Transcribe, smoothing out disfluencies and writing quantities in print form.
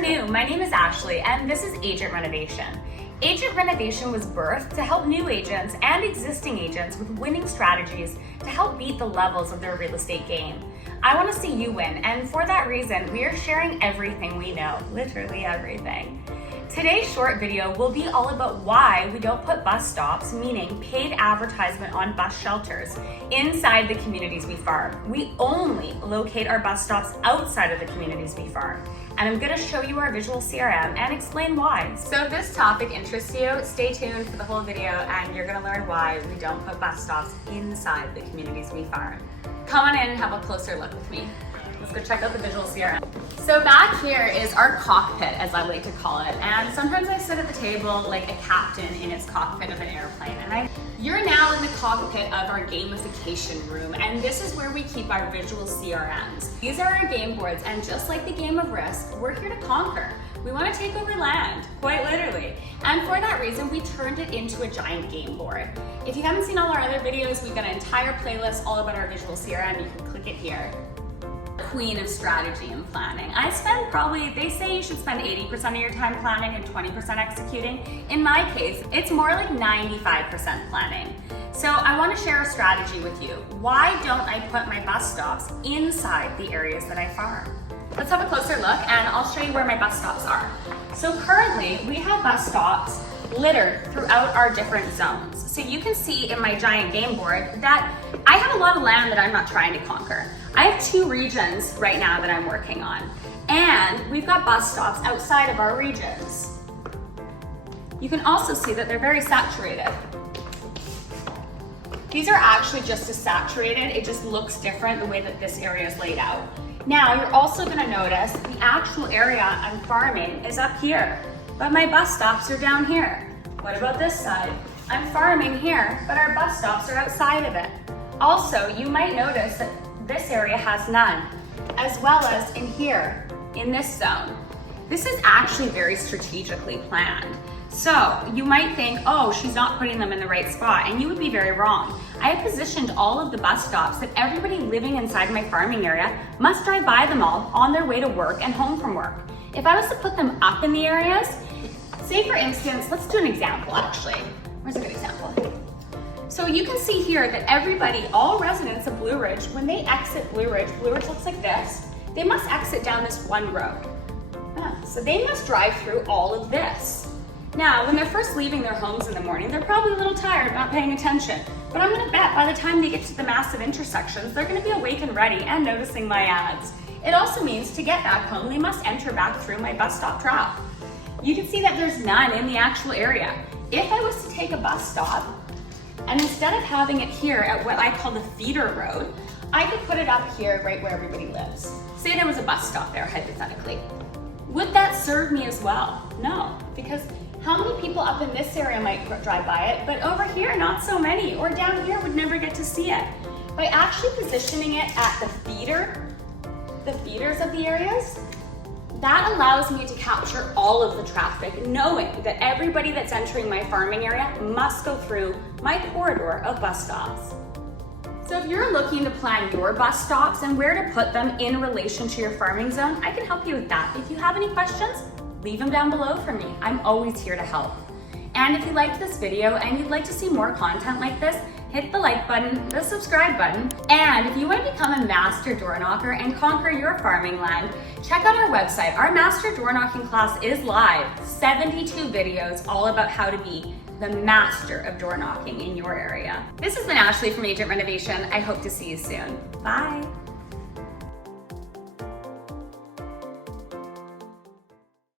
afternoon, my name is Ashley and this is Agent Renovation. Agent Renovation was birthed to help new agents and existing agents with winning strategies to help beat the levels of their real estate game. I want to see you win, and for that reason, we are sharing everything we know, literally everything. Today's short video will be all about why we don't put bus stops, meaning paid advertisement on bus shelters, inside the communities we farm. We only locate our bus stops outside of the communities we farm. And I'm going to show you our visual CRM and explain why. So if this topic interests you, stay tuned for the whole video and you're going to learn why we don't put bus stops inside the communities we farm. Come on in and have a closer look with me. Let's go check out the visual CRM. So back here is our cockpit, as I like to call it. And sometimes I sit at the table like a captain in its cockpit of an airplane. You're now in the cockpit of our gamification room, and this is where we keep our visual CRMs. These are our game boards, and just like the game of Risk, we're here to conquer. We want to take over land, quite literally. And for that reason, we turned it into a giant game board. If you haven't seen all our other videos, we've got an entire playlist all about our visual CRM. You can click it here. Queen of strategy and planning. I spend they say you should spend 80% of your time planning and 20% executing. In my case, it's more like 95% planning. So I want to share a strategy with you. Why don't I put my bus stops inside the areas that I farm? Let's have a closer look and I'll show you where my bus stops are. So currently we have bus stops littered throughout our different zones. So you can see in my giant game board that I have a lot of land that I'm not trying to conquer. I have 2 regions right now that I'm working on, and we've got bus stops outside of our regions. You can also see that they're very saturated. These are actually just as saturated, it just looks different the way that this area is laid out. Now, you're also gonna notice the actual area I'm farming is up here, but my bus stops are down here. What about this side? I'm farming here, but our bus stops are outside of it. Also, you might notice that this area has none, as well as in here, in this zone. This is actually very strategically planned. So you might think, oh, she's not putting them in the right spot, and you would be very wrong. I have positioned all of the bus stops that everybody living inside my farming area must drive by them all on their way to work and home from work. If I was to put them up in the areas, say for instance, let's do an example actually. Where's a good example? So you can see here that everybody, all residents of Blue Ridge, when they exit Blue Ridge looks like this, they must exit down this one road. So they must drive through all of this. Now, when they're first leaving their homes in the morning, they're probably a little tired, not paying attention. But I'm gonna bet by the time they get to the massive intersections, they're gonna be awake and ready and noticing my ads. It also means to get back home, they must enter back through my bus stop trap. You can see that there's none in the actual area. If I was to take a bus stop, and instead of having it here at what I call the feeder road, I could put it up here right where everybody lives. Say there was a bus stop there, hypothetically. Would that serve me as well? No, because how many people up in this area might drive by it, but over here, not so many, or down here would never get to see it. By actually positioning it at the feeders of the areas, that allows me to capture all of the traffic, knowing that everybody that's entering my farming area must go through my corridor of bus stops. So if you're looking to plan your bus stops and where to put them in relation to your farming zone, I can help you with that. If you have any questions, leave them down below for me. I'm always here to help. And if you liked this video and you'd like to see more content like this, hit the like button, the subscribe button, and if you want to become a master door knocker and conquer your farming land, check out our website. Our master door knocking class is live. 72 videos all about how to be the master of door knocking in your area. This has been Ashley from Agent Renovation. I hope to see you soon. Bye.